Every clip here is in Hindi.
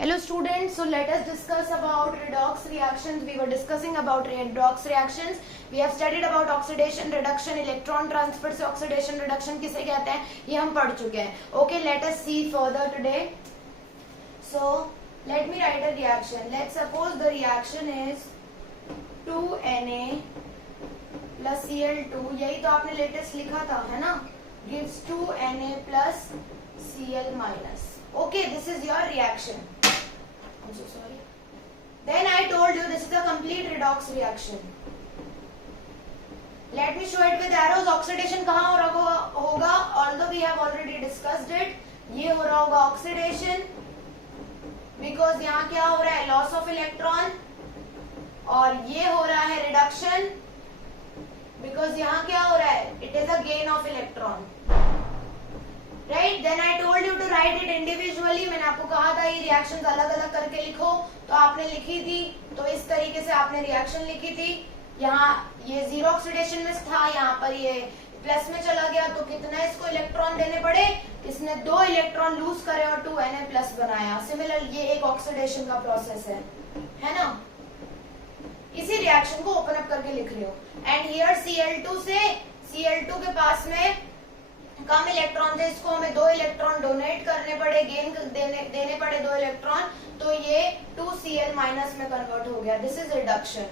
Hello students, so let us discuss about redox reactions. We were discussing about redox reactions. We have studied about oxidation, reduction, electron transfer से oxidation reduction किसे कहते हैं ये हम पढ़ चुके हैं. Okay, let us see further today. So let me write a reaction. Let's suppose the reaction is 2Na plus Cl2. यही तो आपने latest लिखा था है ना, gives 2Na plus Cl minus. Okay, this is your reaction. I'm so sorry. Then I told you this is a complete redox reaction. Let me show it with arrows. Oxidation कहाँ होगा? Although we have already discussed it. ये हो रहा होगा oxidation, because यहाँ क्या हो रहा है? Loss of electron. और ये हो रहा है reduction, because यहाँ क्या हो रहा है? It is a gain of electron. Right? Then I told you to write it individually. मैंने आपको कहा था ये रिएक्शंस अलग अलग करके लिखो, तो आपने लिखी थी. तो इस तरीके से आपने रिएक्शन लिखी थी. यहाँ ये जीरो ऑक्सीडेशन में था, यहाँ पर ये प्लस में चला गया, तो कितना इसको इलेक्ट्रॉन देने पड़े? इसने 2 इलेक्ट्रॉन लूज करे और 2Na प्लस बनाया. सिमिलर ये एक ऑक्सीडेशन का प्रोसेस है ना. इसी रिएक्शन को ओपन अप करके लिख रहे हो. एंड हियर Cl2 से Cl2 के पास में कम इलेक्ट्रॉन थे, इसको हमें 2 इलेक्ट्रॉन डोनेट करने पड़े, गेन देने पड़े 2 इलेक्ट्रॉन, तो ये 2Cl माइनस में कन्वर्ट हो गया. This is reduction.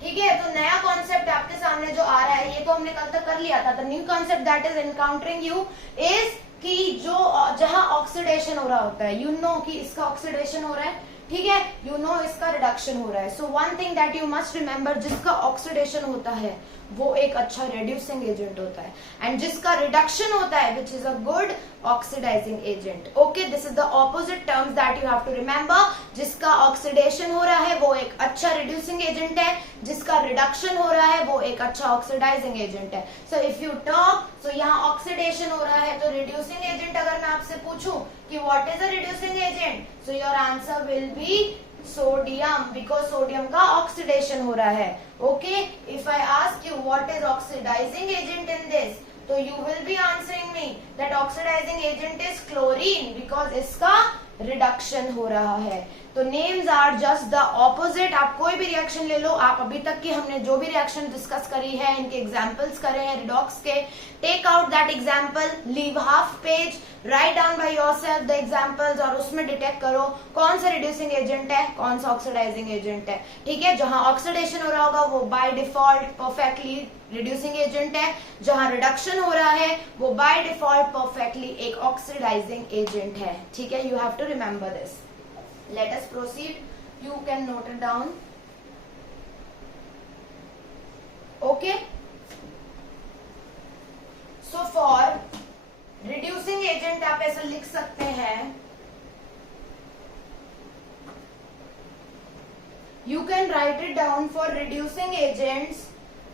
ठीक है, तो नया कॉन्सेप्ट आपके सामने जो आ रहा है, ये तो हमने कल तक कर लिया था. The new concept that is encountering you is कि जो जहां ऑक्सीडेशन हो रहा होता है, यू नो कि इसका ऑक्सीडेशन हो रहा है, ठीक है, यू नो इसका रिडक्शन हो रहा है. So one thing that you must remember, जिसका ऑक्सीडेशन होता है वो एक अच्छा रिड्यूसिंग एजेंट होता है, एंड जिसका रिडक्शन होता है which is a good oxidising agent. Okay, this is the opposite terms that you have to remember. जिसका ऑक्सीडेशन हो रहा है वो एक अच्छा रिड्यूसिंग एजेंट है, जिसका रिडक्शन हो रहा है वो एक अच्छा ऑक्सीडाइजिंग एजेंट है. सो इफ यू टॉक, सो यहाँ ऑक्सीडेशन हो रहा है, तो रिड्यूसिंग एजेंट अगर मैं आपसे पूछूं कि what is a reducing agent, so your answer will be sodium, because sodium का ऑक्सीडेशन हो रहा है. Okay, if I ask you what is oxidising agent in this, तो you will be answering me that oxidising agent is chlorine, because इसका रिडक्शन हो रहा है. तो names are just the opposite. आप कोई भी रिएक्शन ले लो, आप अभी तक की हमने जो भी रिएक्शन डिस्कस करी है, इनके एग्जांपल्स करे हैं रिडॉक्स के, take out that example, leave half page, write down by yourself the examples, और उसमें डिटेक्ट करो कौन सा रिड्यूसिंग एजेंट है, कौन सा ऑक्सीडाइजिंग एजेंट है. ठीक है, जहां ऑक्सीडेशन हो रहा होगा वो by default perfectly reducing agent है, जहां रिडक्शन हो रहा है वो बाय डिफॉल्ट परफेक्टली एक ऑक्सीडाइजिंग एजेंट है. ठीक है, you have to remember this. Let us proceed. You can note it down. Okay. So for reducing agent आप ऐसा लिख सकते हैं. You can write it down for reducing agents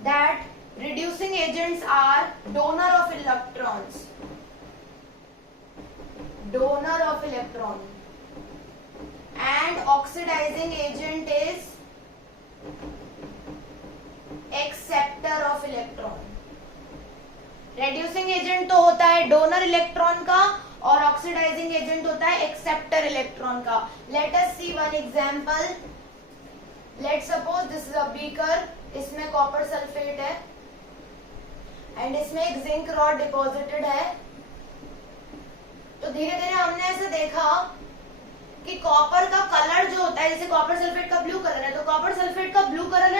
that reducing agents are donor of electrons. Donor of electron. And oxidizing agent is acceptor of electron. Reducing agent तो होता है डोनर इलेक्ट्रॉन का, और ऑक्सीडाइजिंग एजेंट होता है एक्सेप्टर इलेक्ट्रॉन का. Let us see one example. Let's suppose this is a beaker. इसमें कॉपर सल्फेट है एंड इसमें एक जिंक रॉड डिपॉजिटेड है. तो धीरे धीरे हमने ऐसे देखा कि कॉपर का कलर जो होता है, जैसे कॉपर सल्फेट का ब्लू कलर है, तो कॉपर सल्फेट का ब्लू कलर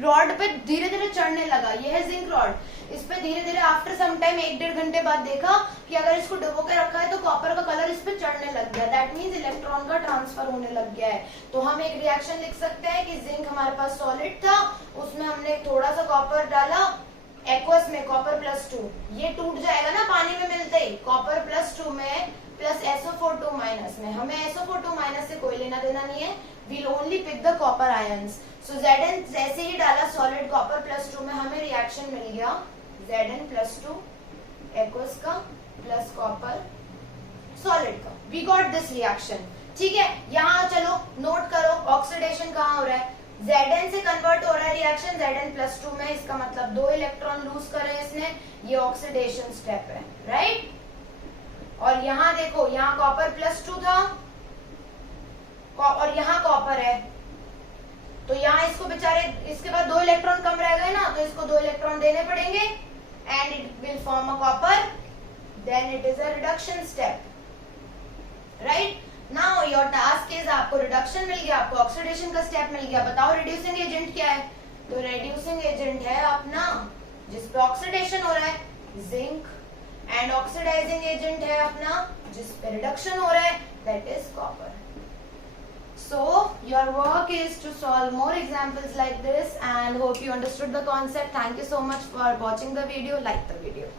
रॉड पे धीरे धीरे चढ़ने लगा. ये है जिंक रॉड. इस पे धीरे धीरे आफ्टर सम टाइम 1-1.5 घंटे बाद देखा कि अगर इसको डुबो के रखा है तो कॉपर का कलर इस पे चढ़ने लग गया. दैट मींस इलेक्ट्रॉन का ट्रांसफर होने लग गया है. तो हम एक रिएक्शन लिख सकते हैं कि जिंक हमारे पास सॉलिड था, उसमें हमने थोड़ा सा कॉपर डाला एक्वस में, कॉपर +2. ये टूट जाएगा ना पानी में मिलते ही. कॉपर +2 में प्लस SO4 माइनस में, हमें SO4 माइनस से कोई लेना देना नहीं है. We'll only pick the copper ions. So Zn जैसे ही डाला सॉलिड कॉपर +2 में, हमें रिएक्शन मिल गया Zn+2 एक्वस का प्लस कॉपर सॉलिड का. We got this reaction. ठीक है, यहाँ चलो नोट करो ऑक्सीडेशन कहाँ हो रहा है. Zn से कन्वर्ट हो रहा है रिएक्शन Zn+2 में. इसका मतलब 2 इलेक्ट्रॉन लूज करे इसने, ये ऑक्सीडेशन स्टेप है. राइट, और यहाँ देखो, यहाँ कॉपर +2 था, इसको बेचारे, इसके बाद 2 इलेक्ट्रॉन कम रह गए ना, तो इसको 2 इलेक्ट्रॉन देने पड़ेंगे and it will form a copper, then it is a reduction step, right. Now your task is, आपको रिडक्शन मिल गया, आपको ऑक्सीडेशन का स्टेप मिल गया, बताओ रिड्यूसिंग एजेंट क्या है। तो रिड्यूसिंग एजेंट है अपना जिस पे ऑक्सीडेशन हो रहा है, जिंक, एंड ऑक्सीडाइजिंग एजेंट है अपना जिस पे रिडक्शन हो रहा है, that is copper. So your work is to solve more examples like this and hope you understood the concept. Thank you so much for watching the video. Like the video.